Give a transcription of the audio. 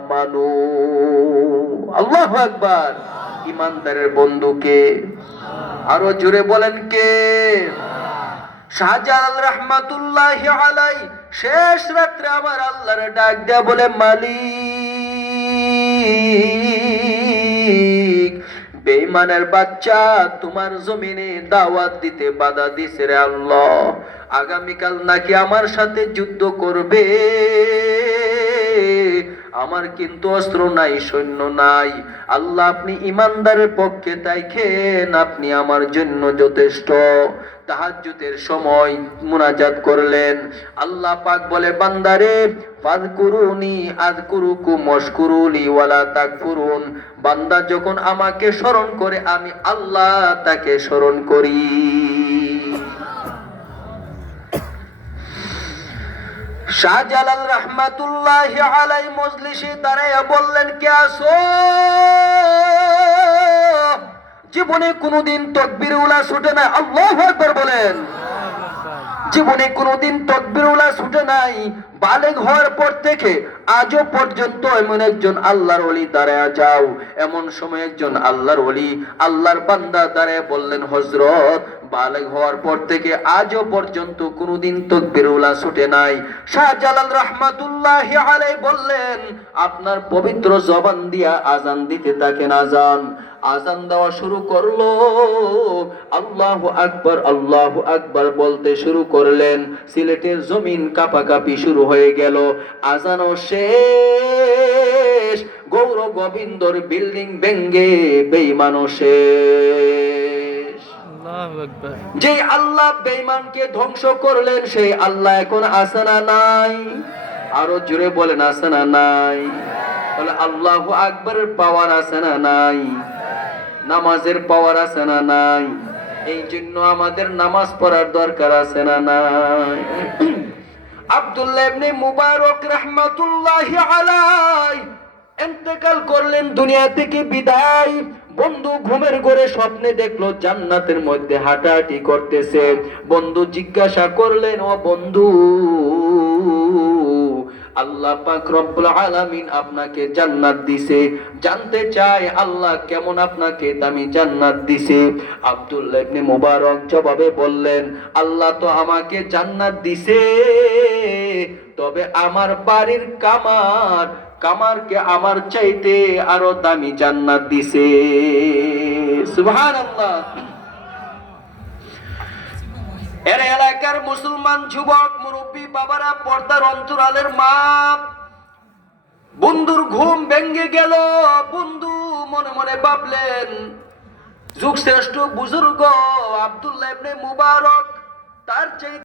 আমানু। আল্লাহু আকবার। ইমানদারের বন্ধুকে আরো জোরে বলেন কে? শাহজালাল রাহমাতুল্লাহি আলাইহি শেষ রাত্রে আমার আল্লাহর ডাক দেয়া বলে, মালিক, বেঈমানের বাচ্চা তোমার জমিনে দাওয়াত দিতে বাধা দিছে রে আল্লাহ। আগামীকাল নাকি আমার সাথে যুদ্ধ করবে, আমার কিন্তু অস্ত্র নাই, সৈন্য নাই। আল্লাহ আপনি ইমানদারের পক্ষে তাইখেন, আপনি আমার জন্য যথেষ্ট। তাহাজ্জুদের সময় মুনাজাত করলেন। আল্লাহ পাক বলে, বান্দারে ফাযকুরুনি আযকুরুকুম ওয়াশকুরুলি ওয়ালা তাকফুরুন। বান্দা যখন আমাকে স্মরণ করে, আমি আল্লাহ তাকে স্মরণ করি। শাহজালাল রাহমাতুল্লাহি আলাইহি মজলিসে দাঁড়ায়া বললেন, কে আসো? জীবনে কোনদিন তাকবীর উলা ছুটে নাই। আল্লাহু আকবার বলেন। জীবনে কোনদিন তাকবীর উলা ছুটে নাই। বালেগ হওয়ার পর থেকে আজও পর্যন্ত এমন একজন আল্লাহর ওলি দাঁড়ায়া যাও। এমন সময় একজন আল্লাহর ওলি, আল্লাহর বান্দা দাঁড়ায় বললেন, হযরত, বালেগ হওয়ার পর থেকে আজও পর্যন্ত কোনদিন তাকবীর উলা ছুটে নাই। শাহজালাল রাহমাতুল্লাহি আলাইহি বললেন, আপনার পবিত্র জবান দিয়া আযান দিতে থাকেন। আযান আযান দেওয়া শুরু করলো। আল্লাহু আকবার, আল্লাহু আকবার বলতে শুরু করলেন। সিলেটের জমিন কাঁপাকাঁপি শুরু হয়ে গেল। আযানও শেষ। গৌর গোবিন্দর বিল্ডিং ভেঙ্গে বেঈমানও শেষ। যে আল্লাহ বেঈমানকে ধ্বংস করলেন, সেই আল্লাহ এখন আছে না নাই? আরো জোরে বলেন, আছে না নাই? বলে আল্লাহু আকবারের পাওয়ার আছে না নাই? নামাজের পাওয়ার আছে না নাই? এই জন্য আমাদের নামাজ পড়ার দরকার আছে না নাই? আব্দুল্লাহ ইবনে মুবারক রাহমাতুল্লাহি আলাইহি ইন্তেকাল করলেন, দুনিয়া থেকে বিদায়। বন্ধু ঘুমের ঘরে স্বপ্নে দেখলো জান্নাতের মধ্যে হাঁটাহাঁটি করতেছে। বন্ধু জিজ্ঞাসা করলেন, ও বন্ধু, আল্লাহ পাক রব্বুল আলামিন আপনাকে জান্নাত দিছে, জানতে চাই আল্লাহ কেমন আপনাকে দামি জান্নাত দিছে? আব্দুল্লাহ ইবনে মুবারক জবাবে বললেন, আল্লাহ তো আমাকে জান্নাত দিছে, তবে আমার বাড়ির কামারকে আমার চাইতে আরো দামি জান্নাত দিছে। সুবহানাল্লাহ। এর এলাকার মুসলমান যুবক, মুরব্বী বাবারা, পর্দার অন্তরালের মা, বন্ধুর ঘুম ভেঙে গেল। বন্ধু মনে মনে ভাবলেন, যুগ শ্রেষ্ঠ বুজুর্গ আব্দুল্লাহ ইবনে মুবারক, তার চাইতে